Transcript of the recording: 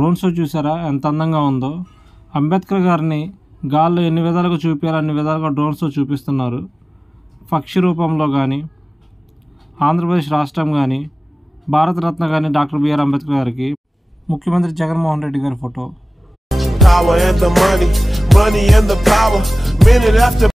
Drone show చూసారా ఎంత అందంగా ఉందో. అంబేద్కర్ గారిని గాల్లో ఎన్ని విధాలుగా చూపించాలో అన్ని విధాలుగా డ్రోన్ షో చూపిస్తున్నారు. పక్షి రూపంలో కానీ, ఆంధ్రప్రదేశ్ రాష్ట్రం కానీ, భారతరత్న కానీ డాక్టర్ బిఆర్ అంబేద్కర్ గారికి, ముఖ్యమంత్రి జగన్మోహన్ రెడ్డి గారి ఫోటో.